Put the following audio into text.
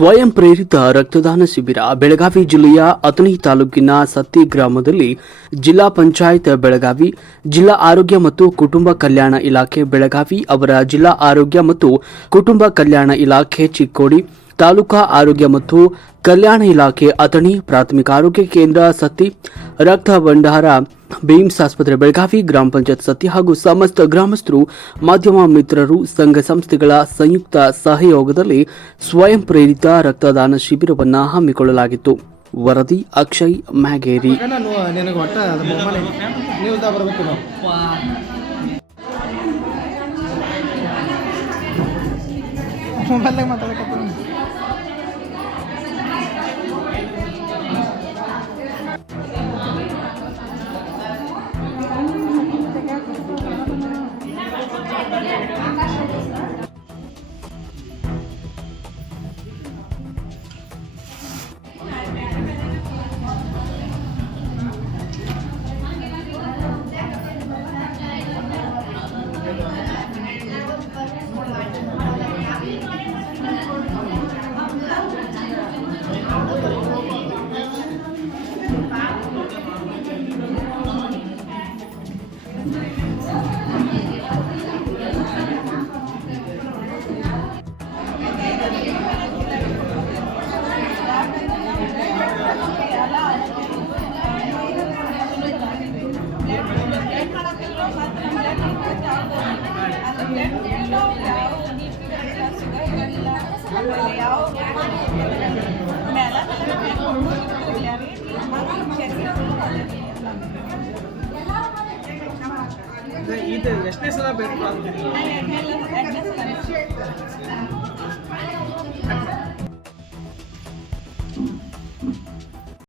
ಸ್ವಯಂ ಪ್ರೇರಿತ ರಕ್ತದಾನ ಶಿಬಿರ ಬೆಳಗಾವಿ ಜಿಲ್ಲೆಯ ಅಥಣಿ ತಾಲೂಕಿನ ಸತ್ತಿ ಗ್ರಾಮದಲ್ಲಿ ಜಿಲ್ಲಾ ಪಂಚಾಯತ್ ಬೆಳಗಾವಿ, ಜಿಲ್ಲಾ ಆರೋಗ್ಯ ಮತ್ತು ಕುಟುಂಬ ಕಲ್ಯಾಣ ಇಲಾಖೆ ಬೆಳಗಾವಿ ಅವರ ಜಿಲ್ಲಾ ಆರೋಗ್ಯ ಮತ್ತು ಕುಟುಂಬ ಕಲ್ಯಾಣ ಇಲಾಖೆ ಚಿಕ್ಕೋಡಿ, ತಾಲೂಕಾ ಆರೋಗ್ಯ ಮತ್ತು ಕಲ್ಯಾಣ ಇಲಾಖೆ ಅಥಣಿ, ಪ್ರಾಥಮಿಕ ಆರೋಗ್ಯ ಕೇಂದ್ರ ಸತ್ತಿ, ರಕ್ತ ಭಂಡಾರ ಬೇಮ್ಸ್ ಆಸ್ಪತ್ರೆ ಬೆಳಗಾವಿ, ಗ್ರಾಮ ಪಂಚಾಯತ್ ಸತ್ತಿ ಹಾಗೂ ಸಮಸ್ತ ಗ್ರಾಮಸ್ಥರು, ಮಾಧ್ಯಮ ಮಿತ್ರರು, ಸಂಘ ಸಂಸ್ಥೆಗಳ ಸಂಯುಕ್ತ ಸಹಯೋಗದಲ್ಲಿ ಸ್ವಯಂ ಪ್ರೇರಿತ ರಕ್ತದಾನ ಶಿಬಿರವನ್ನು ಹಮ್ಮಿಕೊಳ್ಳಲಾಗಿತ್ತು. ವರದಿ ಅಕ್ಷಯ್ ಮ್ಯಾಗೇರಿ. ಇದು ಎಷ್ಟನೇ ಸಲ ಬೇಕು?